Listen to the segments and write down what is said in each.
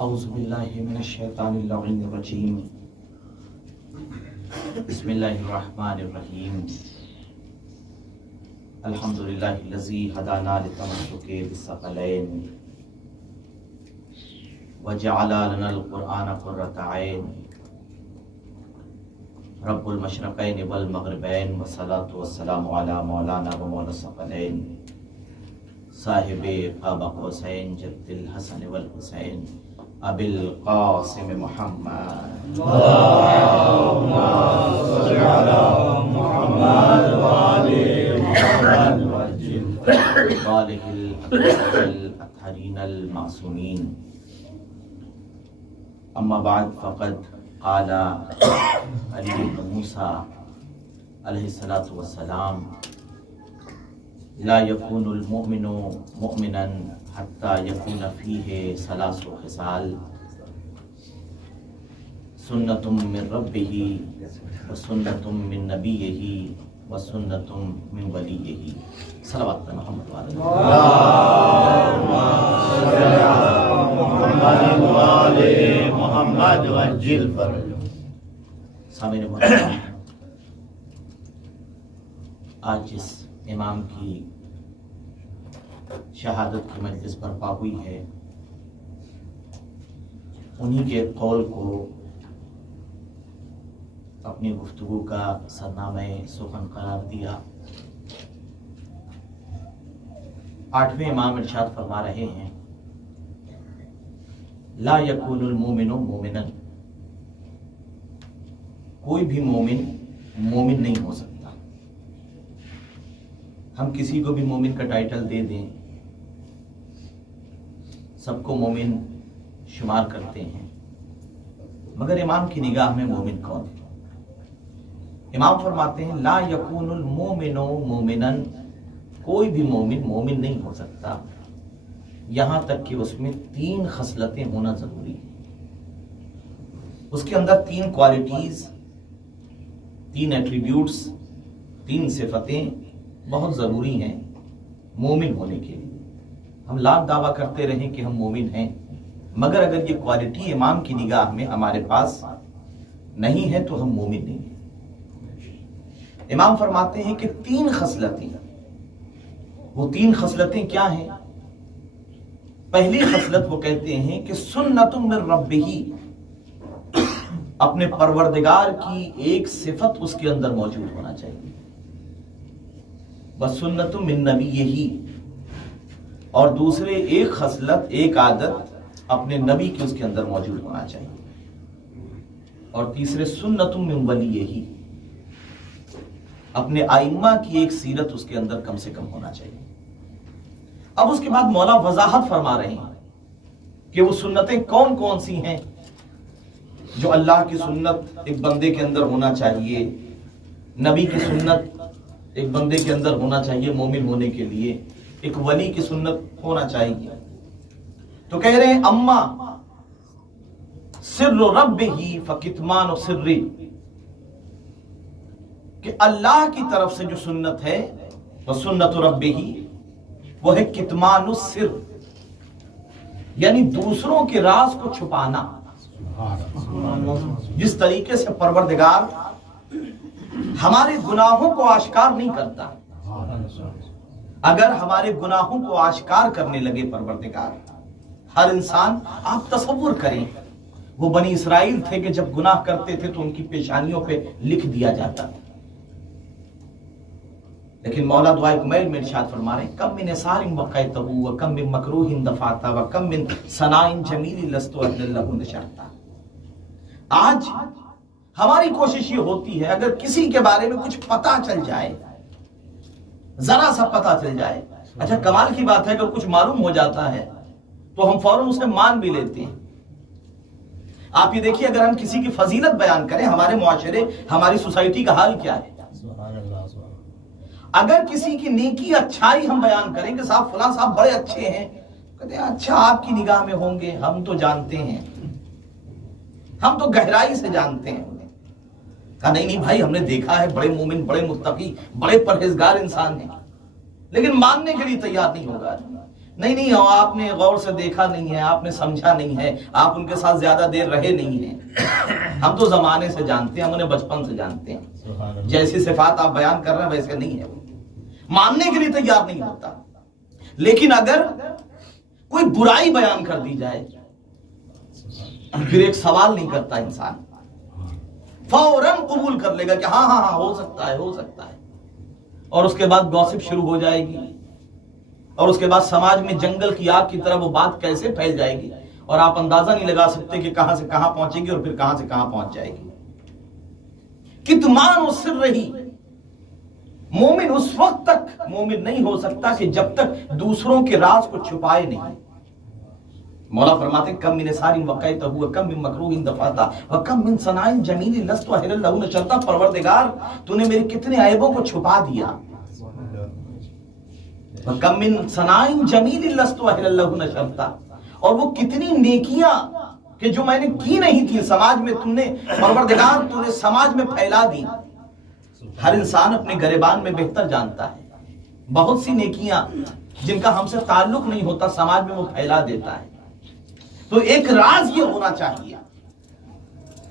اعوذ باللہ من الشیطان اللعین الرجیم بسم اللہ الرحمن الرحیم الحمدللہ الذی ہدانا للتمسک بالثقلین وجعل لنا القرآن قرۃ عین رب المشرقین والمغربین والصلاة والسلام علی مولانا و مولا الثقلین صاحب قاب قوسین جد الحسن والحسین ابی القاسم محمد اللهم صل على محمد وآل محمد بالغ الأطهرين المعصومين. اما بعد فقد قال علی بن موسیٰ علیہ الصلاۃ والسلام لا يكون المؤمن مؤمنا حتى يكون فيه ثلاث خصال سنة من ربه وسنة من نبيه وسنة من وليه. صلوات محمد اللهم صل على محمد وآل محمد وعجل فرجهم. سامعین محترم، آج جس امام کی شہادت کی مجلس برپا ہوئی ہے، انہی کے قول کو اپنی گفتگو کا سرنامہ سخن قرار دیا. 8ویں امام ارشاد فرما رہے ہیں لا یکون المومن مومنا، کوئی بھی مومن مومن نہیں ہو سکتا. ہم کسی کو بھی مومن کا ٹائٹل دے دیں، سب کو مومن شمار کرتے ہیں، مگر امام کی نگاہ میں مومن کون ہے؟ امام فرماتے ہیں لا یکون المومن مومنا، کوئی بھی مومن مومن نہیں ہو سکتا یہاں تک کہ اس میں 3 خصلتیں ہونا ضروری ہیں. اس کے اندر 3 کوالٹیز، 3 ایٹریبیوٹس، 3 صفتیں بہت ضروری ہیں مومن ہونے کے لیے. ہم لاکھ دعویٰ کرتے رہیں کہ ہم مومن ہیں، مگر اگر یہ کوالٹی امام کی نگاہ میں ہمارے پاس نہیں ہے تو ہم مومن نہیں ہیں. امام فرماتے ہیں کہ 3 خصلتیں، وہ 3 خصلتیں کیا ہیں؟ پہلی خصلت وہ کہتے ہیں کہ سنت من ربہ، اپنے پروردگار کی ایک صفت اس کے اندر موجود ہونا چاہیے. وسنت من نبیہ، اور دوسرے ایک خصلت، ایک عادت اپنے نبی کی اس کے اندر موجود ہونا چاہیے. اور تیسرے سنت من ولیہ، اپنے ائمہ کی ایک سیرت اس کے اندر کم سے کم ہونا چاہیے. اب اس کے بعد مولا وضاحت فرما رہے ہیں کہ وہ سنتیں کون کون سی ہیں جو اللہ کی سنت ایک بندے کے اندر ہونا چاہیے، نبی کی سنت ایک بندے کے اندر ہونا چاہیے مومن ہونے کے لیے، ایک ولی کی سنت ہونا چاہیے. تو کہہ رہے ہیں اما سر ربہ فکتمان سر، کہ اللہ کی طرف سے جو سنت ہے وہ سنت ربہ، وہ ہے کتمان السر، یعنی دوسروں کے راز کو چھپانا. جس طریقے سے پروردگار ہمارے گناہوں کو آشکار نہیں کرتا، اگر ہمارے گناہوں کو آشکار کرنے لگے پروردگار، ہر انسان، آپ تصور کریں وہ بنی اسرائیل تھے کہ جب گناہ کرتے تھے تو ان کی پیشانیوں پہ لکھ دیا جاتا تھا. لیکن مولا دعائے کمیل میں ارشاد فرما رہے ہیں کم من اثار وقیتہ وکم من مکروہ دفعتہ وکم من ثناء جمیل لست اجل له نشرتا. آج ہماری کوشش یہ ہوتی ہے اگر کسی کے بارے میں کچھ پتا چل جائے، ذرا سا پتا چل جائے، اچھا کمال کی بات ہے اگر کچھ معلوم ہو جاتا ہے تو ہم فوراً اسے مان بھی لیتے ہیں. آپ یہ دیکھیے اگر ہم کسی کی فضیلت بیان کریں، ہمارے معاشرے، ہماری سوسائٹی کا حال کیا ہے؟ اگر کسی کی نیکی اچھائی ہم بیان کریں کہ صاحب فلاں صاحب بڑے اچھے ہیں، کہتے ہیں اچھا آپ کی نگاہ میں ہوں گے، ہم تو جانتے ہیں، ہم تو گہرائی سے جانتے ہیں. کہا نہیں بھائی، ہم نے دیکھا ہے بڑے مومن، بڑے متقی، بڑے پرہیزگار انسان ہیں، لیکن ماننے کے لیے تیار نہیں ہوگا. نہیں آپ نے غور سے دیکھا نہیں ہے، آپ نے سمجھا نہیں ہے، آپ ان کے ساتھ زیادہ دیر رہے نہیں ہیں۔ ہم تو زمانے سے جانتے ہیں، ہم انہیں بچپن سے جانتے ہیں، جیسی صفات آپ بیان کر رہے ہیں ویسے نہیں ہے، ماننے کے لیے تیار نہیں ہوتا۔ لیکن اگر کوئی برائی بیان کر دی جائے پھر ایک سوال نہیں کرتا انسان، فوراً قبول کر لے گا کہ ہاں ہو سکتا ہے، اور اس کے بعد گوسپ شروع ہو جائے گی، اور اس کے بعد سماج میں جنگل کی آگ کی طرح وہ بات کیسے پھیل جائے گی، اور آپ اندازہ نہیں لگا سکتے کہ کہاں سے کہاں پہنچے گی اور پھر کہاں سے کہاں پہنچ جائے گی۔ کتمان سر رہی، مومن اس وقت تک مومن نہیں ہو سکتا کہ جب تک دوسروں کے راز کو چھپائے نہیں۔ مولا فرماتے ہیں کم من سار وقیتہ وکم من مکروہ دفعتا وکم من صناع جمیل لست اہلا لہ نشرتا، پروردگار تو نے میرے کتنے عیبوں کو چھپا دیا، وکم من صناع جمیل لست اہلا لہ نشرتا، اور وہ کتنی نیکیاں کہ جو میں نے کی نہیں تھی سماج میں تم نے پروردگار تو نے سماج میں پھیلا دی۔ ہر انسان اپنے گریبان میں بہتر جانتا ہے، بہت سی نیکیاں جن کا ہم سے تعلق نہیں ہوتا سماج میں وہ پھیلا دیتا ہے۔ تو ایک راز یہ ہونا چاہیے،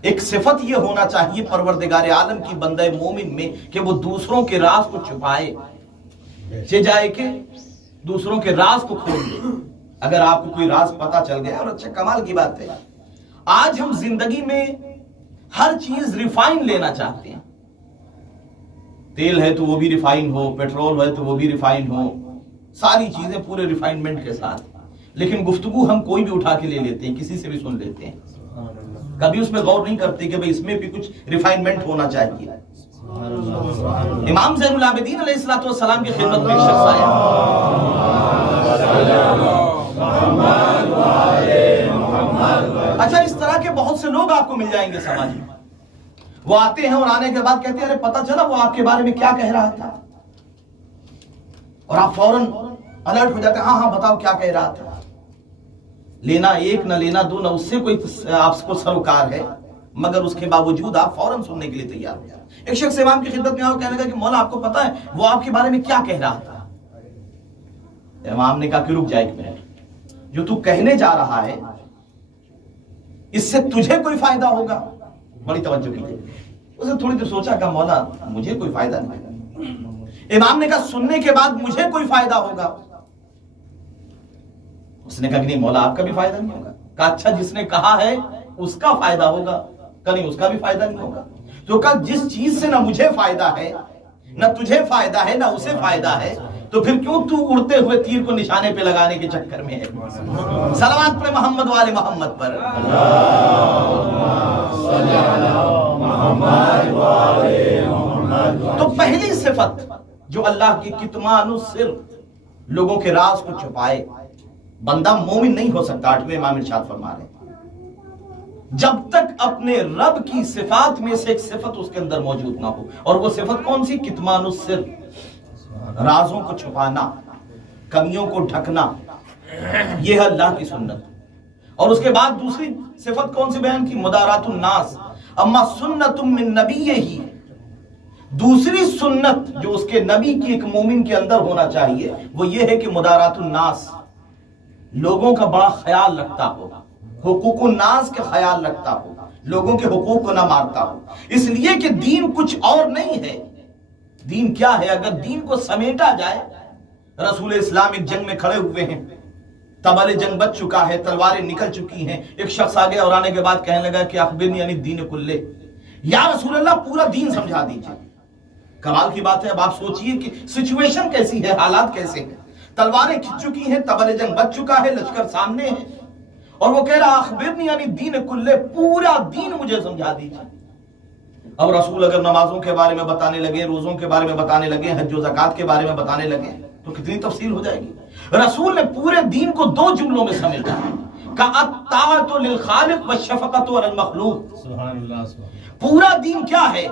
ایک صفت یہ ہونا چاہیے پروردگار عالم کی بندہ مومن میں کہ وہ دوسروں کے راز کو چھپائے، جائے کہ دوسروں کے راز کو کھول دے۔ اگر آپ کو کوئی راز پتا چل گیا، اور اچھا کمال کی بات ہے، آج ہم زندگی میں ہر چیز ریفائن لینا چاہتے ہیں، تیل ہے تو وہ بھی ریفائن ہو، پیٹرول ہے تو وہ بھی ریفائن ہو، ساری چیزیں پورے ریفائنمنٹ کے ساتھ، لیکن گفتگو ہم کوئی بھی اٹھا کے لے لیتے ہیں، کسی سے بھی سن لیتے ہیں، کبھی اس میں غور نہیں کرتے کہ بھئی اس میں بھی کچھ ریفائنمنٹ ہونا چاہیے۔ امام زین العابدین علیہ السلام کی خدمت میں ایک شخص آیا، اچھا اس طرح کے بہت سے لوگ آپ کو مل جائیں گے سماج میں، وہ آتے ہیں اور آنے کے بعد کہتے ہیں ارے پتہ چلا وہ آپ کے بارے میں کیا کہہ رہا تھا، اور آپ فوراً الرٹ ہو جاتے ہیں، ہاں بتاؤ کیا کہہ رہا تھا۔ لینا ایک نہ لینا دو، نہ اس سے کوئی آپ کو سروکار ہے، مگر اس کے باوجود آپ فوراً سننے کے لیے تیار ہو جائیں۔ ایک شخص امام کی خدمت میں آؤ، کہنے لگا کہ مولا آپ کو پتا ہے وہ آپ کے بارے میں کیا کہہ رہا تھا؟ امام نے کہا کہ رک جائے ایک منٹ، جو تو کہنے جا رہا ہے اس سے تجھے کوئی فائدہ ہوگا؟ بڑی توجہ کیجیے۔ اس نے تھوڑی دیر سوچا کہ مولا مجھے کوئی فائدہ نہیں۔ امام نے کہا سننے کے بعد مجھے کوئی فائدہ ہوگا؟ اس نے کہا کہ نہیں مولا آپ کا بھی فائدہ نہیں ہوگا۔ کہا اچھا جس نے کہا ہے اس کا فائدہ ہوگا؟ کہا نہیں اس کا بھی فائدہ نہیں ہوگا۔ تو کہا جس چیز سے نہ مجھے فائدہ ہے نہ تجھے فائدہ ہے نہ اسے فائدہ ہے، تو پھر کیوں تو اڑتے ہوئے تیر کو نشانے پہ لگانے کے چکر میں ہے؟ صلوات پڑھے محمد والے محمد پر۔ تو پہلی صفت جو اللہ کی کتمان السر، لوگوں کے راز کو چھپائے، بندہ مومن نہیں ہو سکتا۔ 8ویں امام ارشاد فرما رہے ہیں جب تک اپنے رب کی صفات میں سے ایک صفت اس کے اندر موجود نہ ہو، اور وہ صفت کون سی؟ کتمان السر، رازوں کو چھپانا، کمیوں کو ڈھکنا، یہ ہے اللہ کی سنت۔ اور اس کے بعد دوسری صفت کون سی بیان کی؟ مدارات الناس، اما سنت من نبی ہی، دوسری سنت جو اس کے نبی کی ایک مومن کے اندر ہونا چاہیے وہ یہ ہے کہ مدارات الناس، لوگوں کا بڑا خیال رکھتا ہو، حقوق الناس کا خیال رکھتا ہو، لوگوں کے حقوق کو نہ مارتا ہو، اس لیے کہ دین کچھ اور نہیں ہے۔ دین کیا ہے؟ اگر دین کو سمیٹا جائے، رسول اسلام ایک جنگ میں کھڑے ہوئے ہیں، تبل جنگ بچ چکا ہے، تلواریں نکل چکی ہیں، ایک شخص آگے اور آنے کے بعد کہنے لگا کہ اخبرنی یعنی دین کلے، یا رسول اللہ پورا دین سمجھا دیجیے۔ کمال کی بات ہے، اب آپ سوچئے کہ سچویشن کیسی ہے، حالات کیسے ہیں، تلواریں کھچ چکی ہیں، تبل جنگ بچ چکا ہے، لشکر سامنے ہے، اور وہ کہہ رہا اخبرنی یعنی دین کلے، پورا دین مجھے سمجھا دیجیے۔ اب رسول اگر نمازوں کے بارے میں بتانے لگے، روزوں کے بارے میں بتانے لگے، حج و زکات کے بارے میں بتانے لگے تو کتنی تفصیل ہو جائے گی۔ رسول نے پورے دین کو 2 جملوں میں سمیٹا، کہا الطاعۃ للخالق والشفقۃ علی المخلوق۔ سبحان اللہ۔ پورا دین کیا ہے؟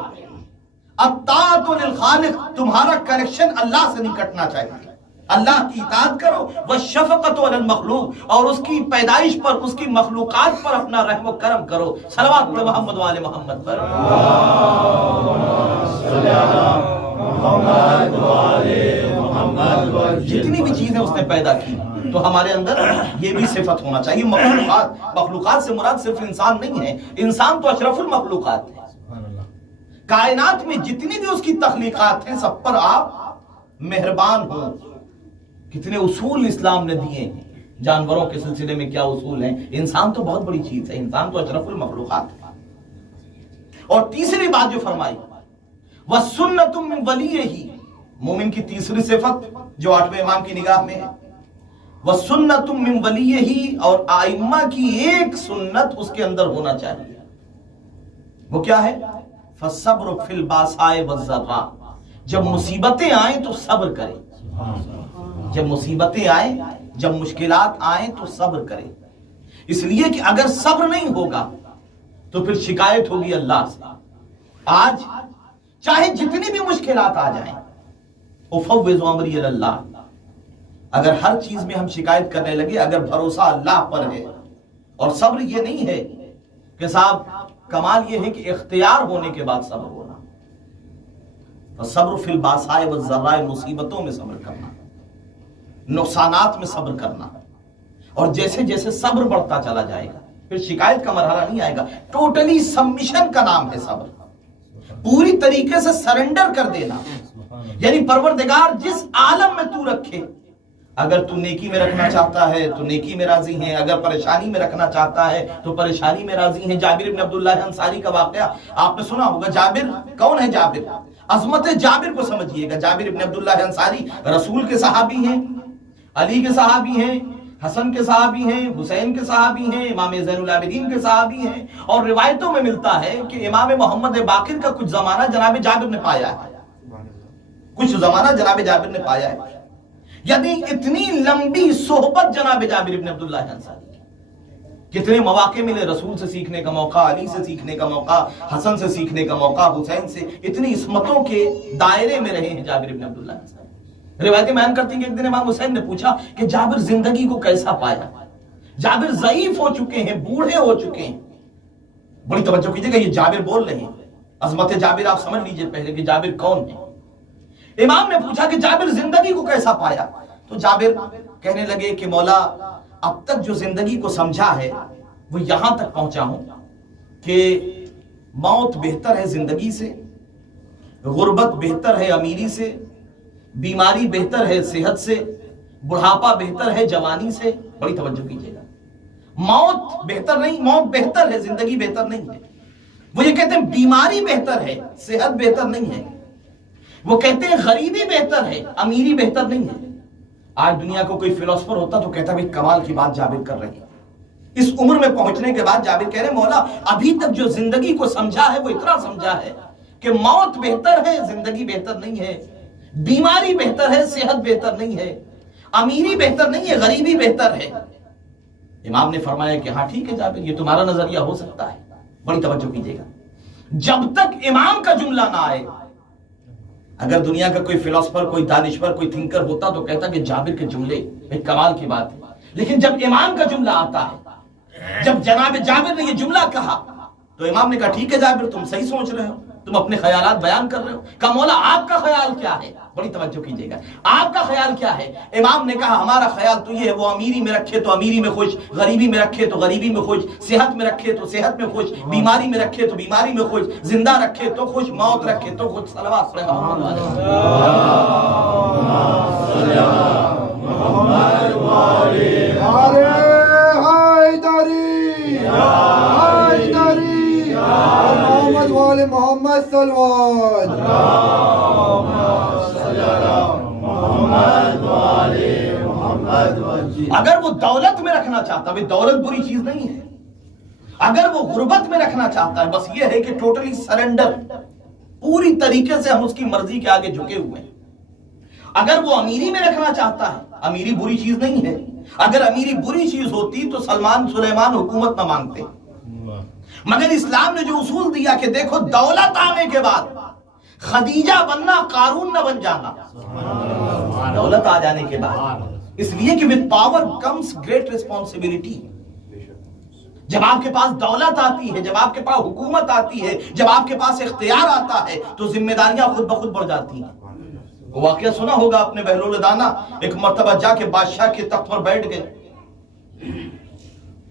الطاعۃ للخالق، تمہارا کنیکشن اللہ سے نہیں کٹنا چاہیے، اللہ کی اطاعت کرو، والشفقۃ علی المخلوق، اور اس کی پیدائش پر، اس کی مخلوقات پر اپنا رحم و کرم کرو۔ صلوات پڑھے محمد والے محمد پر۔ جتنی بھی چیزیں اس نے پیدا کی تو ہمارے اندر یہ بھی صفت ہونا چاہیے. مخلوقات سے مراد صرف انسان نہیں ہے، انسان تو اشرف المخلوقات ہے. کائنات میں جتنی بھی اس کی تخلیقات ہیں سب پر آپ مہربان ہوں. کتنے اصول اسلام نے دیے ہیں. جانوروں کے سلسلے میں کیا اصول ہیں. انسان تو بہت بڑی چیز ہے، انسان تو اشرف المخلوقات ہے. اور تیسری بات جو فرمائی وَالسُنَّةُ مِنْ وَلِيِّهِ، مومن کی تیسری صفت جو 8ویں امام کی نگاہ میں ہے وَالسُنَّةُ مِنْ وَلِيِّهِ، اور ائمہ کی ایک سنت اس کے اندر ہونا چاہیے. وہ کیا ہے؟ فَالصَّبْرُ فِي الْبَاسَاءِ وَالضَّرَّاءِ، جب مصیبتیں آئیں تو صبر کریں. جب مصیبتیں آئیں، جب مشکلات آئیں تو صبر کریں. اس لیے کہ اگر صبر نہیں ہوگا تو پھر شکایت ہوگی اللہ سے. آج چاہے جتنی بھی مشکلات آ جائیں، افوض امری الی اللہ، اگر ہر چیز میں ہم شکایت کرنے لگے، اگر بھروسہ اللہ پر ہے اور صبر یہ نہیں ہے کہ صاحب کمال یہ ہے کہ اختیار ہونے کے بعد صبر ہونا. صبر فی الباساء والضراء، مصیبتوں میں صبر کرنا، نقصانات میں صبر کرنا. اور جیسے جیسے صبر بڑھتا چلا جائے گا پھر شکایت کا مرحلہ نہیں آئے گا. ٹوٹلی سبمیشن کا نام ہے صبر. پوری طریقے سے سرنڈر کر دینا. یعنی پروردگار جس عالم میں تو رکھے، اگر تو نیکی میں رکھنا چاہتا ہے تو نیکی میں راضی ہے، اگر پریشانی میں رکھنا چاہتا ہے تو پریشانی میں راضی ہے. جابر بن عبداللہ انصاری کا واقعہ آپ نے سنا ہوگا. جابر کون ہے؟ جابر، عظمت جابر کو سمجھیے گا. جابر بن عبداللہ انصاری رسول کے صحابی ہیں، علی کے صحابی ہیں، حسن کے صحابی ہیں، حسین کے صحابی ہیں، امام زین العابدین کے صحابی ہیں. اور روایتوں میں ملتا ہے کہ امام محمد باقر کا کچھ زمانہ جناب جابر نے پایا ہے. کچھ زمانہ جناب جابر نے پایا ہے. یعنی اتنی لمبی صحبت جناب جابر بن عبداللہ انصاری. کتنے مواقع ملے رسول سے سیکھنے کا موقع، علی سے سیکھنے کا موقع، حسن سے سیکھنے کا موقع، حسین سے. اتنی عصمتوں کے دائرے میں رہے ہیں جابر بن عبداللہ انصاری. روایتیں بیان کرتی ہیں کہ ایک دن امام حسین نے پوچھا کہ جابر زندگی کو کیسا پایا؟ جابر ضعیف ہو چکے ہیں، بوڑھے ہو چکے ہیں. بڑی توجہ کیجئے گا، یہ جابر بول رہے ہیں. عظمت جابر آپ سمجھ لیجئے پہلے کہ جابر کون ہے. امام نے پوچھا کہ جابر زندگی کو کیسا پایا؟ تو جابر کہنے لگے کہ مولا اب تک جو زندگی کو سمجھا ہے وہ یہاں تک پہنچا ہوں کہ موت بہتر ہے زندگی سے، غربت بہتر ہے امیری سے، بیماری بہتر ہے صحت سے، بڑھاپا بہتر ہے جوانی سے. بڑی توجہ کیجئے گا، موت بہتر نہیں، موت بہتر ہے، زندگی بہتر نہیں ہے. وہ یہ کہتے ہیں بیماری بہتر ہے، صحت بہتر نہیں ہے. وہ کہتے ہیں غریبی بہتر ہے، امیری بہتر نہیں ہے. آج دنیا کو کوئی فلسفر ہوتا تو کہتا بھئی کمال کی بات جابر کر رہے ہیں. اس عمر میں پہنچنے کے بعد جابر کہہ رہے مولا ابھی تک جو زندگی کو سمجھا ہے وہ اتنا سمجھا ہے کہ موت بہتر ہے، زندگی بہتر نہیں ہے، بیماری بہتر ہے، صحت بہتر نہیں ہے، امیری بہتر نہیں ہے، غریبی بہتر ہے. امام نے فرمایا کہ ہاں ٹھیک ہے جابر، یہ تمہارا نظریہ ہو سکتا ہے. بڑی توجہ کیجئے گا، جب تک امام کا جملہ نہ آئے. اگر دنیا کا کوئی فلسفر، کوئی دانشور، کوئی تھنکر ہوتا تو کہتا کہ جابر کے جملے ایک کمال کی بات ہے. لیکن جب امام کا جملہ آتا ہے، جب جناب جابر نے یہ جملہ کہا تو امام نے کہا ٹھیک ہے جابر تم صحیح سوچ رہے ہو، تم اپنے خیالات بیان کر رہے ہو. کہا مولا آپ کا خیال کیا ہے؟ بڑی توجہ کیجئے گا، آپ کا خیال کیا ہے؟ امام نے کہا ہمارا خیال تو یہ ہے وہ امیری میں رکھے تو امیری میں خوش، غریبی میں رکھے تو غریبی میں خوش، صحت میں رکھے تو صحت میں خوش، بیماری میں رکھے تو بیماری میں خوش، زندہ رکھے تو خوش، موت رکھے تو خوش. صلوات پڑھیں محمد والے محمد صلوات. اگر وہ دولت میں رکھنا چاہتا ہے، دولت بری چیز نہیں ہے. اگر وہ غربت میں رکھنا چاہتا ہے، بس یہ ہے کہ ٹوٹلی سرنڈر، پوری طریقے سے ہم اس کی مرضی کے آگے جھکے ہوئے ہیں. اگر وہ امیری میں رکھنا چاہتا ہے، امیری بری چیز نہیں ہے. اگر امیری بری چیز ہوتی تو سلیمان حکومت نہ مانگتے. مگر اسلام نے جو اصول دیا کہ دیکھو دولت آنے کے بعد خدیجہ بننا، قارون نہ بن جانا. دولت آ جانے کے بعد، اس لیے کہ with power comes great responsibility. جب آپ کے پاس دولت آتی ہے، جب آپ کے پاس حکومت آتی ہے، جب آپ کے پاس اختیار آتا ہے تو ذمہ داریاں خود بخود بڑھ جاتی ہیں. وہ واقعہ سنا ہوگا اپنے بہلول دانا، ایک مرتبہ جا کے بادشاہ کے تخت پر بیٹھ گئے،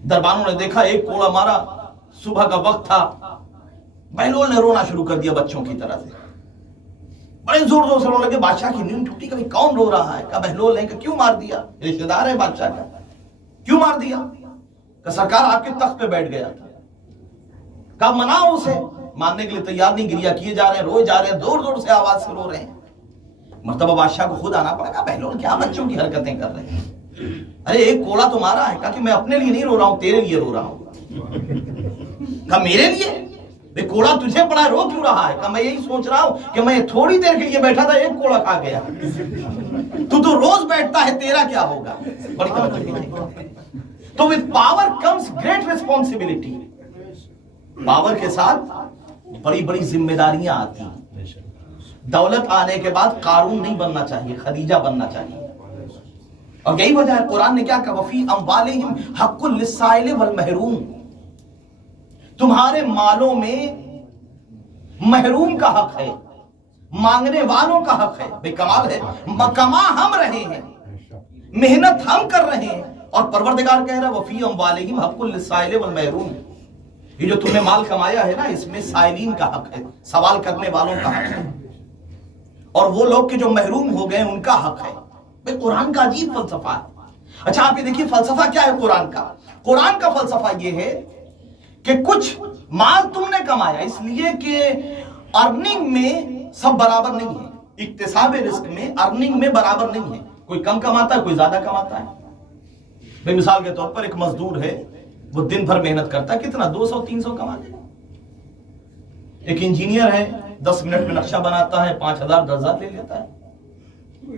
دربانوں نے دیکھا ایک کوڑا مارا، صبح کا وقت تھا، بہلول نے رونا شروع کر دیا بچوں کی طرح سے، بڑے زور زور سے رونے لگے، بادشاہ کی نیند ٹوٹی، کبھی کون رو رہا ہے؟ کہا بہلول نے، کہ کیوں مار دیا؟ رشتہ دار ہے بادشاہ کا، کیوں مار دیا؟ کہ سرکار آپ کے تخت پہ بیٹھ گیا تھا۔ کہا مناؤ اسے، ماننے کے لیے تیار نہیں، گریا کیے جا رہے ہیں، روئے جا رہے ہیں، زور زور سے آواز سے رو رہے ہیں۔ مرتبہ بادشاہ کو خود آنا پڑا، کہا بہلول کیا بچوں کی حرکتیں کر رہے ہیں؟ ارے ایک کوڑا تو مارا ہے۔ کہا کہ میں اپنے لیے نہیں رو رہا ہوں، تیرے لیے رو رہا ہوں۔ کہا میرے لیے؟ بے کوڑا تجھے پڑا ہے، رو کیوں رہا ہے؟ کہا میں یہی سوچ رہا ہوں کہ میں تھوڑی دیر کے لیے بیٹھا تھا، ایک کوڑا کھا گیا، تو روز بیٹھتا ہے، تیرا کیا ہوگا؟ بڑی توجہ کیجیے۔ تو with power comes great responsibility، power کے ساتھ بڑی بڑی ذمہ داریاں آتی ہیں۔ دولت آنے کے بعد قارون نہیں بننا چاہیے، خدیجہ بننا چاہیے۔ اور یہی وجہ ہے قرآن نے کیا کہا، وفی اموالہم حق للسائل والمحروم، تمہارے مالوں میں محروم کا حق ہے، مانگنے والوں کا حق ہے۔ بے کمال ہے، کما ہم رہے ہیں، محنت ہم کر رہے ہیں، اور پروردگار کہہ رہا ہے وفی اموالہم حق للسائل والمحروم، یہ جو تم نے مال کمایا ہے نا، اس میں سائلین کا حق ہے، سوال کرنے والوں کا حق ہے، اور وہ لوگ کہ جو محروم ہو گئے ان کا حق ہے۔ بھئی قرآن کا عجیب فلسفہ ہے۔ اچھا آپ یہ دیکھیے فلسفہ کیا ہے قرآن کا؟ قرآن کا فلسفہ یہ ہے کہ کچھ مال تم نے کمایا اس لیے کہ ارننگ میں سب برابر نہیں ہے، اکتساب رزق میں ارننگ میں برابر نہیں ہے، کوئی کم کماتا ہے، کوئی زیادہ کماتا ہے۔ بھئی مثال کے طور پر ایک مزدور ہے، وہ دن بھر محنت کرتا ہے، کتنا 200-300 کما دے۔ ایک انجینئر ہے، 10 منٹ میں نقشہ بناتا ہے، 5000 درجہ لے لیتا ہے۔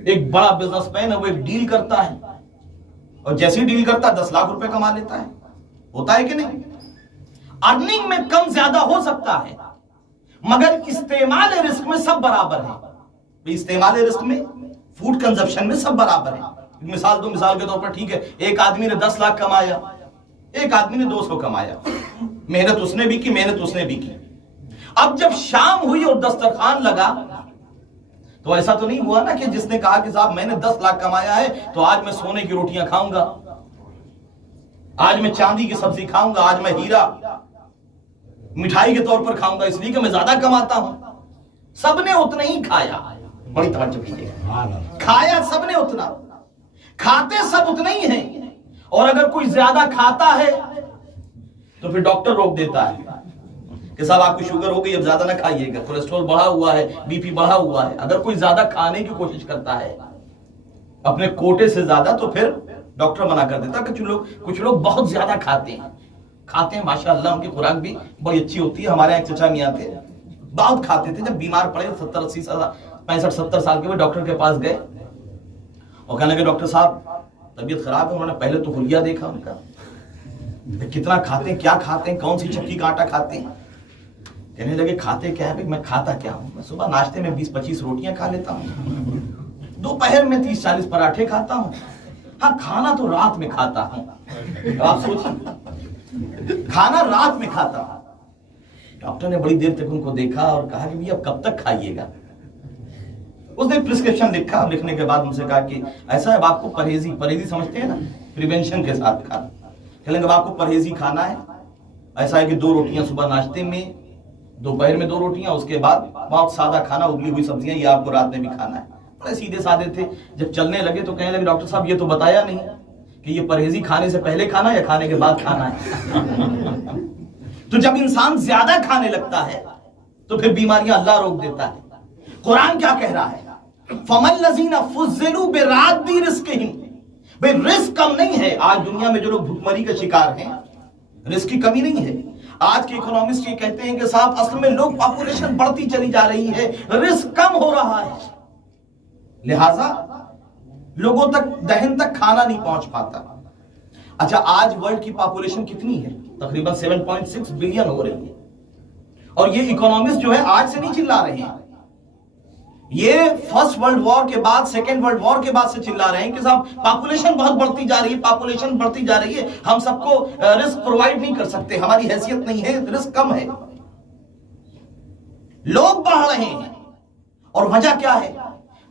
ایک بڑا بزنس مین ہے، وہ ایک ڈیل کرتا ہے، اور جیسی ڈیل کرتا ہے 10 لاکھ روپے کما لیتا ہے۔ ہوتا ہے کہ نہیں؟ ارننگ میں کم زیادہ ہو سکتا ہے، مگر استعمال رزق میں سب برابر ہے۔ استعمال رزق میں، فوڈ کنزپشن میں سب برابر ہے۔ مثال دو، مثال کے طور پر ٹھیک ہے، ایک آدمی نے 10 لاکھ کمایا، ایک آدمی نے 200 کمایا، محنت اس نے بھی کی، محنت اس نے بھی کی۔ اب جب شام ہوئی اور دسترخوان لگا تو ایسا تو نہیں ہوا نا کہ جس نے کہا کہ صاحب میں نے 10 لاکھ کمایا ہے تو آج میں سونے کی روٹیاں کھاؤں گا، آج میں چاندی کی سبزی کھاؤں گا، آج میں ہیرا مٹھائی کے طور پر کھاؤں گا اس لیے کہ میں زیادہ کماتا ہوں۔ سب نے اتنا ہی کھایا، بڑی توجہ کیجیے، کھایا سب نے اتنا، کھاتے سب اتنا ہی ہیں، اور اگر کوئی زیادہ کھاتا ہے تو پھر ڈاکٹر روک دیتا ہے کہ صاحب آپ کو شوگر ہو گئی، اب زیادہ نہ کھائیے گا، کولیسٹرول بڑھا ہوا ہے، بی پی بڑھا ہوا ہے۔ اگر کوئی زیادہ کھانے کی کوشش کرتا ہے اپنے کوٹے سے زیادہ تو پھر ڈاکٹر منع کر دیتا۔ کچھ لوگ بہت زیادہ کھاتے ہیں ماشاءاللہ، ان کی خوراک بھی بڑی اچھی ہوتی ہے۔ ہمارے ایک چچا میاں تھے، بہت کھاتے تھے، جب بیمار پڑے 70-80 سال 65-70 سال کے وہ ڈاکٹر کے پاس گئے اور کہنے لگے ڈاکٹر صاحب طبیعت خراب ہے۔ انہوں نے پہلے تو حلیہ دیکھا ان کا، کتنا کھاتے ہیں، کیا کھاتے ہیں، کون سی چکی کا آٹا کھاتے ہیں۔ کہنے لگے کھاتے کیا ہے؟ میں کھاتا کیا ہوں، میں صبح ناشتے میں 20-25 روٹیاں کھا لیتا ہوں، دوپہر میں 30-40 پراٹھے کھاتا ہوں، ہاں کھانا تو رات میں کھاتا ہوں۔ آپ سوچیں، کھانا رات میں کھاتا ہوں۔ ڈاکٹر نے بڑی دیر تک ان کو دیکھا اور کہا کہ اب کب تک کھائیے گا؟ اس نے پرسکرپشن لکھا، لکھنے کے بعد مجھ سے کہا کہ ایسا ہے اب آپ کو پرہیزی سمجھتے ہیں نا، پریونشن کے ساتھ کھانا، کہنے لگا اب آپ کو پرہیزی کھانا ہے، ایسا ہے کہ 2 روٹیاں صبح ناشتے میں، دوپہر میں 2 روٹیاں، اس کے بعد بہت سادہ کھانا، ابلی ہوئی سبزیاں، یہ آپ کو رات میں بھی کھانا ہے۔ بڑے سیدھے سادے تھے۔ جب چلنے لگے تو کہنے لگے ڈاکٹر صاحب یہ تو بتایا نہیں کہ یہ پرہیزی کھانے سے پہلے کھانا یا کھانے کے بعد کھانا ہے۔ تو جب انسان زیادہ کھانے لگتا ہے تو پھر بیماریاں اللہ روک دیتا ہے۔ قرآن کیا کہہ رہا ہے؟ فَمَا الَّذِينَ فُضِّلُوا بِرَادِّ رِزْقِهِمْ، بھئی رزق کم نہیں ہے۔ آج دنیا میں جو لوگ بھوک کا شکار ہیں، رزق کی کمی نہیں ہے۔ آج کے اکنامسٹ یہ کہتے ہیں کہ صاحب اصل میں لوگ پاپولیشن بڑھتی چلی جا رہی ہے، رزق کم ہو رہا ہے، لہٰذا لوگوں تک دہن تک کھانا نہیں پہنچ پاتا۔ اچھا آج ورلڈ کی پاپولیشن کتنی ہے؟ تقریباً 7.6 بلین ہو رہی ہے، اور یہ اکنامسٹ جو ہے آج سے نہیں چلا رہے ہیں، یہ فرسٹ ورلڈ وار کے بعد، سیکنڈ ورلڈ وار کے بعد سے چلا رہے ہیں کہ صاحب پاپولیشن بہت بڑھتی جا رہی ہے، پاپولیشن بڑھتی جا رہی ہے، ہم سب کو رزق پرووائڈ نہیں کر سکتے، ہماری حیثیت نہیں ہے، رزق کم ہے۔ لوگ بڑھ رہے ہیں، اور وجہ کیا ہے؟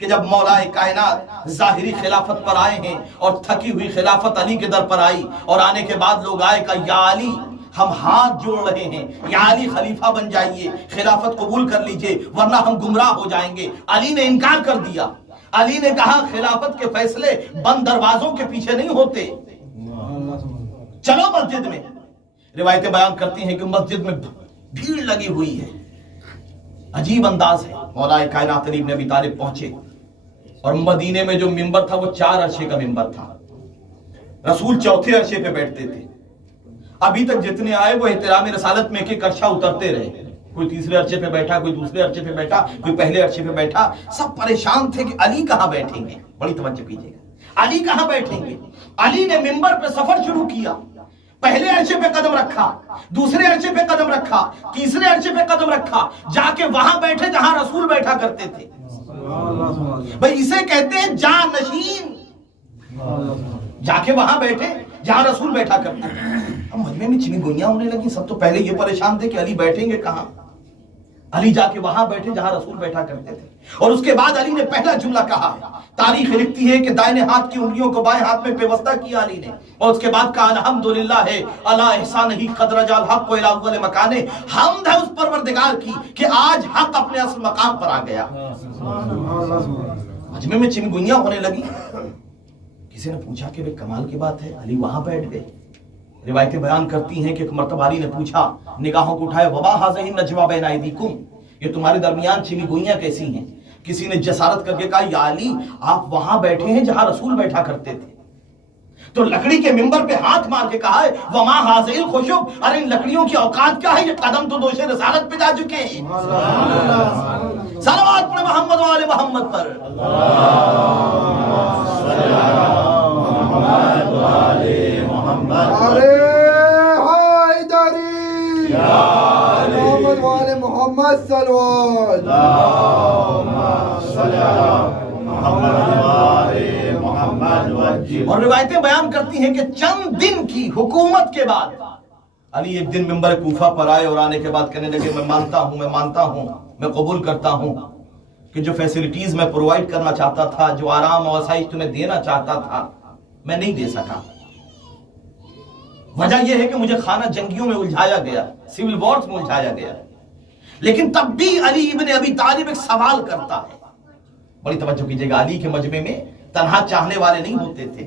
کہ جب مولا کائنات ظاہری خلافت پر آئے ہیں اور تھکی ہوئی خلافت علی کے در پر آئی اور آنے کے بعد لوگ آئے کہ یا علی ہم ہاتھ جوڑ رہے ہیں، یا علی خلیفہ بن جائیے، خلافت قبول کر لیجئے ورنہ ہم گمراہ ہو جائیں گے۔ علی نے انکار کر دیا۔ علی نے کہا خلافت کے فیصلے بند دروازوں کے پیچھے نہیں ہوتے، چلو مسجد میں۔ روایتیں بیان کرتی ہیں کہ مسجد میں بھیڑ لگی ہوئی ہے، عجیب انداز ہے۔ مولا کائنات علی بن ابی طالب پہنچے اور مدینے میں جو منبر تھا وہ 4 عرشے کا منبر تھا، رسول چوتھے عرشے پہ بیٹھتے تھے۔ ابھی تک جتنے آئے وہ احترام رسالت میں ایک عرشہ اترتے رہے، کوئی تیسرے عرشے پہ بیٹھا، کوئی دوسرے عرشے پہ بیٹھا، کوئی پہلے عرشے پہ بیٹھا۔ سب پریشان تھے کہ علی کہاں بیٹھیں گے، بڑی توجہ کیجیے گا، علی کہاں بیٹھیں گے۔ علی نے منبر پہ سفر شروع کیا، پہلے عرشے پہ قدم رکھا، دوسرے عرشے پہ قدم رکھا، تیسرے عرشے پہ قدم رکھا، جا کے وہاں بیٹھے جہاں رسول بیٹھا کرتے تھے۔ بھئی اسے کہتے ہیں جانشین، جا کے وہاں بیٹھے جہاں رسول بیٹھا کرتے تھے۔ اب مجمع میں چنی گوئیاں ہونے لگی، سب تو پہلے یہ پریشان تھے کہ علی بیٹھیں گے کہاں۔ علی جا کے وہاں بیٹھے جہاں رسول بیٹھا کرتے تھے، اور اس کے بعد علی نے پہلا جملہ کہا۔ تاریخ لکھتی ہے کہ دائیں ہاتھ کی انگلیوں کو بائیں ہاتھ میں پیوستہ کیا علی نے، اور اس کے بعد کہا الحمدللہ ہے الا احسانہ قد رجع الحق الى اول مکانے، حمد ہے اس پروردگار کی کہ آج حق اپنے اصل مقام پر آ گیا۔ مجمع میں چنی گوئیاں ہونے لگی۔ کسی نے پوچھا کہ کمال کی بات ہے، علی وہاں بیٹھ گئے۔ روایتیں بیان کرتی ہیں کہ ایک مرتبہ علی نے پوچھا، نگاہوں کو اٹھائے، وما ھذہ النجوى بین ایدیکم، یہ تمہارے درمیان چنی گوئیاں کیسی ہیں؟ کسی نے جسارت کر کے کہا، یا علی آپ وہاں بیٹھے ہیں جہاں رسول بیٹھا کرتے تھے۔ تو لکڑی کے منبر پہ ہاتھ مار کے کہا ہے، وما ھذہ الخشب، ارے ان لکڑیوں کی اوقات کیا ہے، یہ قدم تو دوش رسالت پہ جا چکے ہیں۔ صلوات پڑھ محمد و آل محمد پر۔ ارے حیدری محمد والے محمد صلوات۔ اور روایتیں بیان کرتی ہیں کہ چند دن کی حکومت کے بعد علی ایک دن منبر کوفہ پر آئے اور آنے کے بعد کہنے لگے، میں مانتا ہوں، میں قبول کرتا ہوں کہ جو فیسلٹیز میں پرووائڈ کرنا چاہتا تھا، جو آرام اور آسائش تمہیں دینا چاہتا تھا، میں نہیں دے سکا۔ وجہ یہ ہے کہ مجھے خانہ جنگیوں میں الجھایا گیا، سیول وارز میں الجھایا گیا۔ لیکن تب بھی علی ابن ابی طالب ایک سوال کرتا ہے، بڑی توجہ کیجئے گا۔ علی کے مجمع میں تنہا چاہنے والے نہیں ہوتے تھے،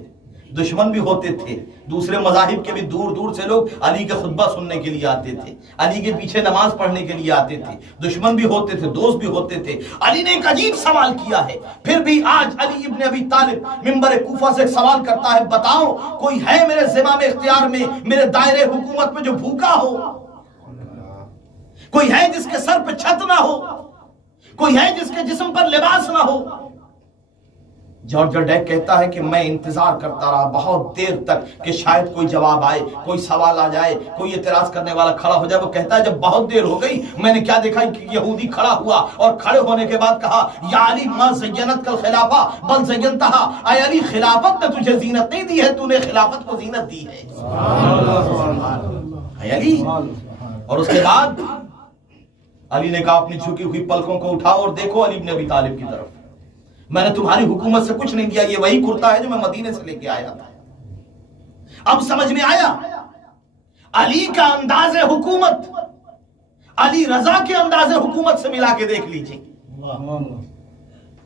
دشمن بھی ہوتے تھے، دوسرے مذاہب کے بھی دور دور سے لوگ علی کے خطبہ سننے کے لیے آتے تھے، علی کے پیچھے نماز پڑھنے کے لیے آتے تھے، دشمن بھی ہوتے تھے، دوست بھی ہوتے تھے۔ علی نے ایک عجیب سوال کیا ہے، پھر بھی آج علی ابن ابی طالب منبر کوفہ سے ایک سوال کرتا ہے، بتاؤ کوئی ہے میرے زمام اختیار میں، میرے دائرے حکومت میں جو بھوکا ہو؟ کوئی ہے جس کے سر پہ چھت نہ ہو؟ کوئی ہے جس کے جسم پر لباس نہ ہو؟ جارج ڈیک کہتا ہے کہ میں انتظار کرتا رہا بہت دیر تک کہ شاید کوئی جواب آئے، کوئی سوال آ جائے، کوئی اعتراض کرنے والا کھڑا ہو جائے۔ وہ کہتا ہے جب بہت دیر ہو گئی میں نے کیا دیکھا کہ یہودی کھڑا ہوا اور کھڑے ہونے کے بعد کہا، یا علی ما زینت کل خلافہ بل زینتہا، اے علی خلافت نے تجھے زینت نہیں دی ہے، تو نے خلافت کو زینت دی ہے۔ اے علی۔ اور اس کے بعد علی نے کہا اپنی جھکی ہوئی پلکوں کو اٹھاؤ اور دیکھو علی ابن ابی طالب کی طرف، میں نے تمہاری حکومت سے کچھ نہیں دیا، یہ وہی کرتا ہے جو میں مدینے سے لے کے آیا تھا۔ اب سمجھ میں آیا علی کا انداز حکومت علی رضا کے انداز حکومت سے ملا کے دیکھ لیجئے۔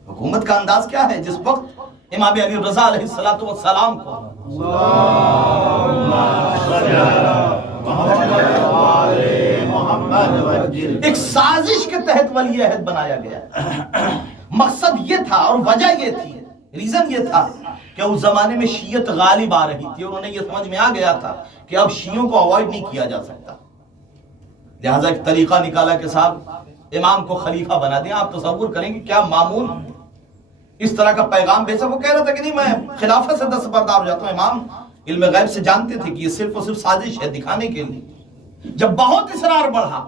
حکومت کا انداز کیا ہے؟ جس وقت امام علی رضا علیہ السلام کو ایک سازش کے تحت ولی عہد بنایا گیا۔ مقصد یہ تھا اور وجہ یہ تھی، ریزن یہ تھا کہ اس زمانے میں شیعت غالب آ رہی تھی اور انہیں یہ سمجھ میں آ گیا تھا کہ اب شیعوں کو اوائڈ نہیں کیا جا سکتا، لہذا ایک طریقہ نکالا کہ صاحب امام کو خلیفہ بنا دیں۔ آپ تصور کریں گے کیا مامون اس طرح کا پیغام بھیجا؟ وہ کہہ رہا تھا کہ نہیں میں خلافت سے دستبردار ہو جاتا ہوں۔ امام علم غیب سے جانتے تھے کہ یہ صرف اور صرف سازش ہے دکھانے کے لیے۔ جب بہت اصرار بڑھا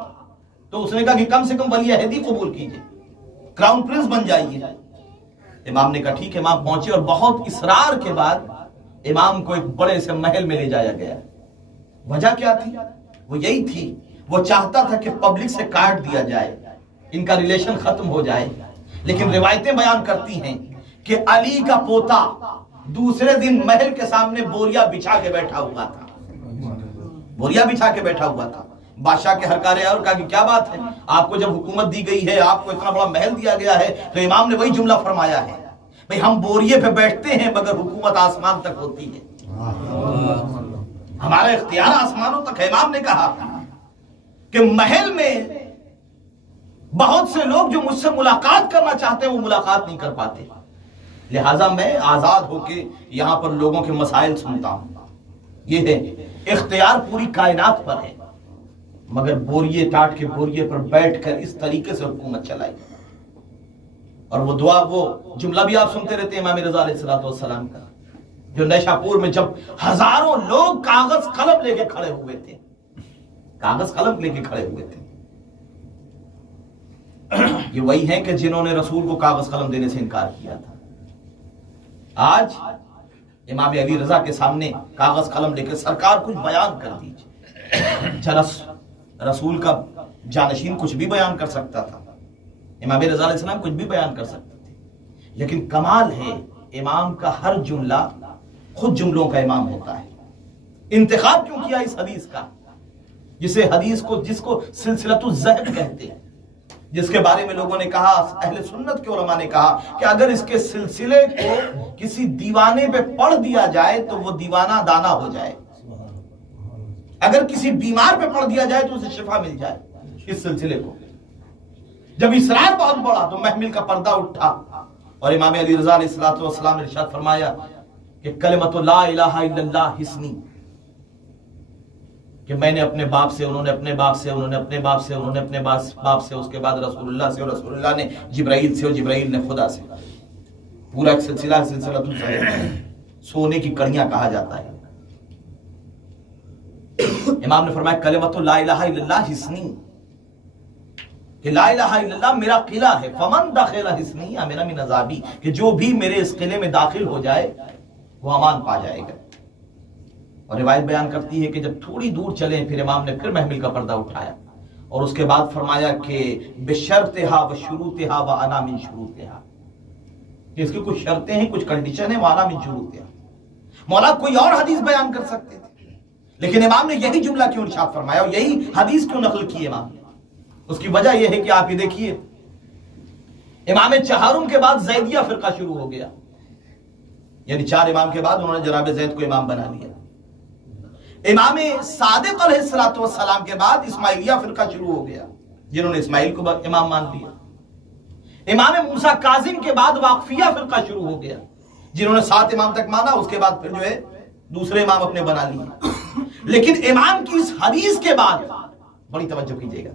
تو اس نے کہا کہ کم سے کم ولی عہد ہی قبول کیجئے، کراؤن پرنس بن جائیے۔ امام نے کہا ٹھیک ہے۔ امام پہنچے اور بہت اصرار کے بعد امام کو ایک بڑے سے محل میں لے جایا گیا۔ وجہ کیا تھی؟ وہ یہی تھی، وہ چاہتا تھا کہ پبلک سے کاٹ دیا جائے، ان کا ریلیشن ختم ہو جائے، لیکن روایتیں بیان کرتی ہیں کہ علی کا پوتا دوسرے دن محل کے سامنے بوریا بچھا کے بیٹھا ہوا تھا، بوریا بچھا کے بیٹھا ہوا تھا۔ بادشاہ کے ہرکارے آئے اور کہا کہ کیا بات ہے، آپ کو جب حکومت دی گئی ہے، آپ کو اتنا بڑا محل دیا گیا ہے، تو امام نے وہی جملہ فرمایا ہے، بھئی ہم بوریے پہ بیٹھتے ہیں مگر حکومت آسمان تک ہوتی ہے، ہمارا اختیار آسمانوں تک ہے۔ امام نے کہا کہ محل میں بہت سے لوگ جو مجھ سے ملاقات کرنا چاہتے ہیں وہ ملاقات نہیں کر پاتے، لہٰذا میں آزاد ہو کے یہاں پر لوگوں کے مسائل سنتا ہوں۔ یہ ہے اختیار پوری کائنات پر ہے، مگر بوریے ٹاٹ کے بوریے پر بیٹھ کر اس طریقے سے حکومت چلائی۔ اور وہ دعا، وہ جملہ بھی آپ سنتے رہتے ہیں امام رضا علیہ السلام کا، جو نیشا پور میں جب ہزاروں لوگ کاغذ قلم لے کے کھڑے ہوئے تھے، کاغذ قلم لے کے کھڑے ہوئے تھے، یہ وہی ہیں کہ جنہوں نے رسول کو کاغذ قلم دینے سے انکار کیا تھا۔ آج امام علی رضا کے سامنے کاغذ قلم لے کے سرکار کچھ بیان کر دیجئے، رسول کا جانشین کچھ بھی بیان کر سکتا تھا، امام رضا علیہ السلام کچھ بھی بیان کر سکتے تھے، لیکن کمال ہے امام کا ہر جملہ خود جملوں کا امام ہوتا ہے۔ انتخاب کیوں کیا اس حدیث کا، جس کو سلسلۃ الزہد کہتے ہیں، جس کے بارے میں لوگوں نے کہا، اہل سنت کے علماء نے کہا کہ اگر اس کے سلسلے کو کسی دیوانے پہ پڑھ دیا جائے تو وہ دیوانہ دانا ہو جائے، اگر کسی بیمار پہ پڑھ دیا جائے تو اسے شفا مل جائے۔ اس سلسلے کو جب اسرار بہت بڑا تو محمل کا پردہ اٹھا اور امام علی رضا علیہ السلام نے ارشاد فرمایا کہ کلمۃ لا الہ الا اللہ حسنی، کہ میں نے اپنے باپ سے، انہوں نے اپنے باپ سے، انہوں نے اپنے باپ سے، انہوں نے اپنے باپ سے، اس کے بعد رسول اللہ سے، اور رسول اللہ نے جبرائیل سے، اور جبرائیل نے خدا سے، پورا ایک سلسلہ سونے کی کڑیاں کہا جاتا ہے۔ امام نے فرمایا کلمۃ لا الہ الا اللہ حسنی، کہ لا الہ الا اللہ میرا قلعہ ہے، فمن دخل حسنی امن من عذابی، کہ جو بھی میرے اس قلعے میں داخل ہو جائے وہ امان پا جائے گا۔ اور روایت بیان کرتی ہے کہ جب تھوڑی دور چلے پھر امام نے پھر محمل کا پردہ اٹھایا اور اس کے بعد فرمایا کہ بشرطہا و شروطہا و انا من شروطہا، کہ اس کی کچھ شرطیں ہیں، کچھ کنڈیشن ہیں، وانا من شروطہا۔ مولا کوئی اور حدیث بیان کر سکتے تھے، لیکن امام نے یہی جملہ کیوں ارشاد فرمایا اور یہی حدیث کیوں نقل کی امام نے؟ اس کی وجہ یہ ہے کہ آپ یہ دیکھیے، امام چہارم کے بعد زیدیہ فرقہ شروع ہو گیا، یعنی 4 امام کے بعد انہوں نے جناب زید کو امام بنا لیا۔ امام صادق علیہ السلام کے بعد اسماعیلیہ فرقہ شروع ہو گیا، جنہوں نے اسماعیل کو امام مان لیا۔ امام موسیٰ کاظم کے بعد واقفیہ فرقہ شروع ہو گیا، جنہوں نے 7 امام تک مانا، اس کے بعد پھر جو ہے دوسرے امام اپنے بنا لیے۔ لیکن امام کی اس حدیث کے بعد بڑی توجہ کیجیے گا،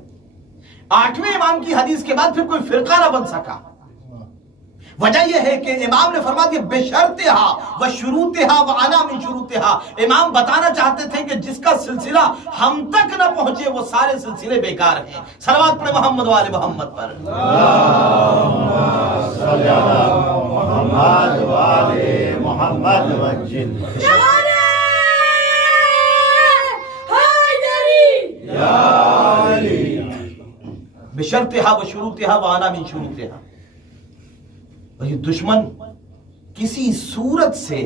8ویں امام کی حدیث کے بعد پھر کوئی فرقہ نہ بن سکا۔ وجہ یہ ہے کہ امام نے فرما دیا بشرطہا و شروطہا و انا من شروطہا، امام بتانا چاہتے تھے کہ جس کا سلسلہ ہم تک نہ پہنچے وہ سارے سلسلے بیکار ہیں۔ صلوات پڑھیں محمد و آل محمد پر۔ اللہم صلی علی محمد و آل محمد وجل بشرطہا و شروطہا و انا من شروطہا۔ وہی دشمن کسی صورت سے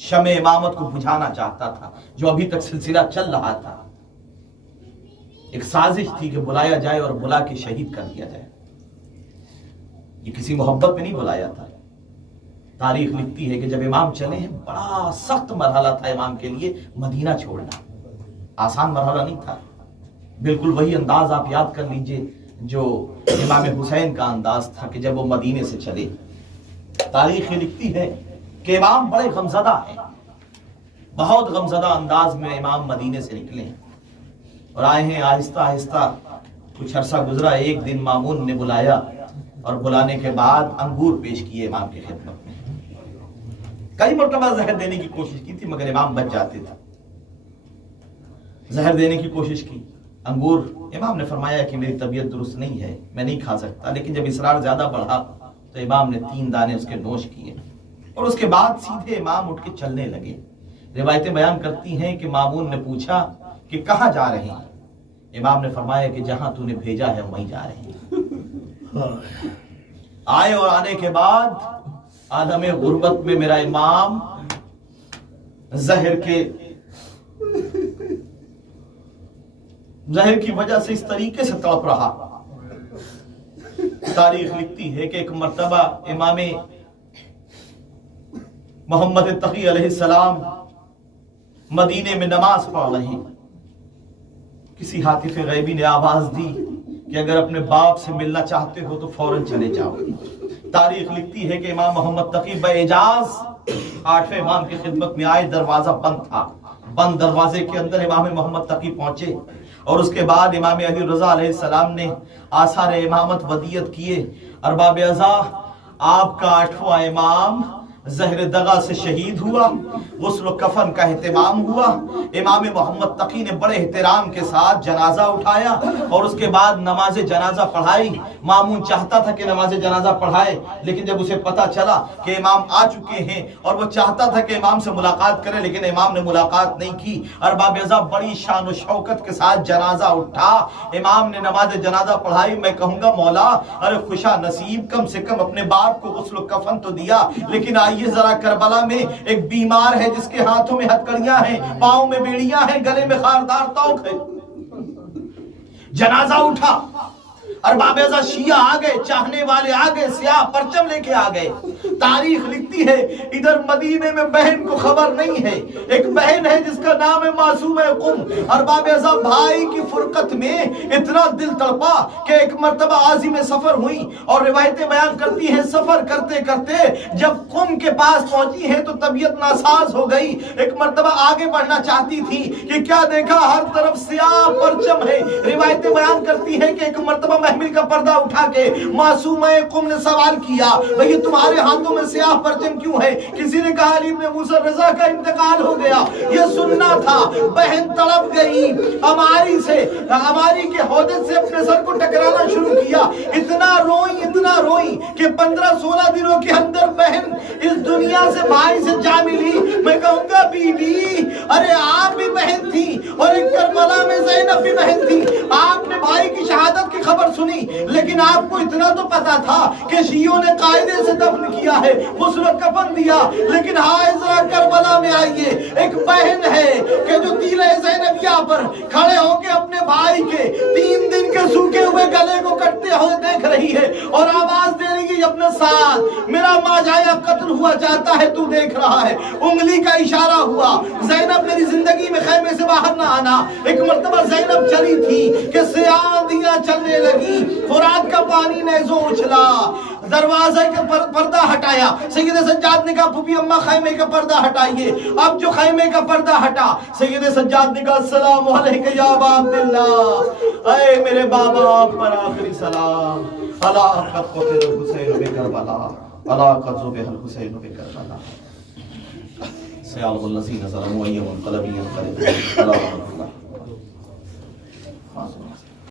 شمع امامت کو بجھانا چاہتا تھا، جو ابھی تک سلسلہ چل رہا تھا۔ ایک سازش تھی کہ بلایا جائے اور بلا کے شہید کر دیا جائے، یہ کسی محبت میں نہیں بلایا تھا۔ تاریخ لکھتی ہے کہ جب امام چلے ہیں بڑا سخت مرحلہ تھا امام کے لیے مدینہ چھوڑنا، آسان مرحلہ نہیں تھا۔ بالکل وہی انداز آپ یاد کر لیجئے جو امام حسین کا انداز تھا کہ جب وہ مدینے سے چلے۔ تاریخ لکھتی ہے کہ امام بڑے غمزدہ ہیں، بہت غمزدہ انداز میں امام مدینے سے نکلے ہیں اور آئے ہیں آہستہ آہستہ۔ کچھ عرصہ گزرا، ایک دن مامون نے بلایا اور بلانے کے بعد انگور پیش کیے امام کی خدمت میں۔ کئی مرتبہ زہر دینے کی کوشش کی تھی مگر امام بچ جاتے تھے۔ زہر دینے کی کوشش کی، انگور، امام نے فرمایا کہ میری طبیعت درست نہیں ہے، میں نہیں کھا سکتا، لیکن جب اصرار زیادہ بڑھا تو امام نے 3 دانے اس کے نوش کیے اور اس کے بعد سیدھے امام اٹھ کے چلنے لگے۔ روایتیں بیان کرتی ہیں کہ مامون نے پوچھا کہ کہاں جا رہے ہیں؟ امام نے فرمایا کہ جہاں تو نے بھیجا ہے وہیں جا رہے ہیں۔ آئے اور آنے کے بعد عالم غربت میں میرا امام زہر کی وجہ سے اس طریقے سے تڑپ رہا. تاریخ لکھتی ہے کہ ایک مرتبہ امام محمد تقی علیہ السلام مدینے میں نماز پڑھ رہے ہیں. کسی ہاتف غیبی نے آواز دی کہ اگر اپنے باپ سے ملنا چاہتے ہو تو فوراً چلے جاؤ. تاریخ لکھتی ہے کہ امام محمد تقی باعجاز 8ویں امام کی خدمت میں آئے. دروازہ بند تھا. بند دروازے کے اندر امام محمد تقی پہنچے اور اس کے بعد امام علی رضا علیہ السلام نے آثار امامت ودیت کیے. ارباب ازا، آپ کا 8واں امام زہر دغا سے شہید ہوا. غسل و کفن کا اہتمام ہوا. امام محمد تقی نے بڑے احترام کے ساتھ جنازہ اٹھایا اور اس کے بعد نماز جنازہ پڑھائی. مامون چاہتا تھا کہ نماز جنازہ پڑھائے، لیکن جب اسے پتا چلا کہ امام آ چکے ہیں اور وہ چاہتا تھا کہ امام سے ملاقات کرے، لیکن امام نے ملاقات نہیں کی. ارباب ازا، بڑی شان و شوکت کے ساتھ جنازہ اٹھا. امام نے نماز جنازہ پڑھائی. میں کہوں گا مولا ارے خوشا نصیب، کم سے کم اپنے باپ کو غسل و کفن تو دیا. لیکن آئیے ذرا، کربلا میں ایک بیمار ہے جس کے ہاتھوں میں ہتکڑیاں ہیں، پاؤں میں بیڑیاں ہیں، گلے میں خاردار توق ہے. جنازہ اٹھا. ارباب ازا، شیعہ آ گئے، چاہنے والے آ گئے، سیاہ پرچم لے کے آ گئے. تاریخ لکھتی ہے ادھر مدینے میں بہن کو خبر نہیں ہے. ایک بہن ہے جس کا نام ہے معصومہ قم. ارباب ازا، بھائی کی فرقت میں اتنا دل تڑپا کہ ایک مرتبہ عازم سفر ہوئی اور روایتیں بیان کرتی ہیں سفر کرتے کرتے جب قم کے پاس پہنچی ہیں تو طبیعت ناساز ہو گئی. ایک مرتبہ آگے بڑھنا چاہتی تھی کہ کیا دیکھا، ہر طرف سیاہ پرچم ہے. روایتیں بیان کرتی ہیں کہ ایک مرتبہ محمل کا پردہ اٹھا کے معصومہ قم نے سوال کیا، بھئی تمہارے ہاتھوں میں سیاہ پرچم کیوں ہے؟ کسی نے کہا علی بن موسیٰ رضا کا انتقال ہو گیا. یہ سننا تھا. بہن تڑپ گئی. ہماری کے حودث سے اپنے سر کو ٹکرانا شروع کیا. اتنا روئی کہ 15-16 دنوں کے اندر بہن اس دنیا سے بھائی سے جا ملی. میں کہوں گا بی بی، ارے آپ بھی بہن تھی اور ایک کربلا میں زینب بھی بہن تھی. آپ نے بھائی کی شہادت کی خبر سنی، لیکن آپ کو اتنا تو پتا تھا کہ شیعوں نے قاعدے سے دفن کیا ہے، غسل و کفن دیا. لیکن ذرا کربلا میں آئیے، ایک بہن ہے کہ جو تیلہ زینبیہ پر کھڑے ہو کے اپنے بھائی کے 3 دن کے سوکھے ہوئے گلے کو کٹتے ہوئے دیکھ رہی ہے اور آواز دے رہی ہے اپنے ساتھ، میرا ماجایا قتل ہوا جاتا ہے، تو دیکھ رہا ہے. انگلی کا اشارہ ہوا، زینب میری زندگی میں خیمے سے باہر نہ آنا. ایک مرتبہ زینب چلی تھی کہ سیاہ آندھیاں چلنے لگی. فرات کا پانی نیزوں اچھلا. دروازے کا پردہ ہٹایا. سید سجاد نے کہا پھوپھی اماں خیمے کا پردہ ہٹائیے. اب جو خیمے کا پردہ ہٹا، سید سجاد نے کہا السلام علیکم یا ابا عبداللہ، اے میرے بابا آپ پر آخری سلام. الا قد قتل الحسین بکربلا، الا قد ذبح الحسین بکربلا. سیال الذین ظلموا ایہم انقلب.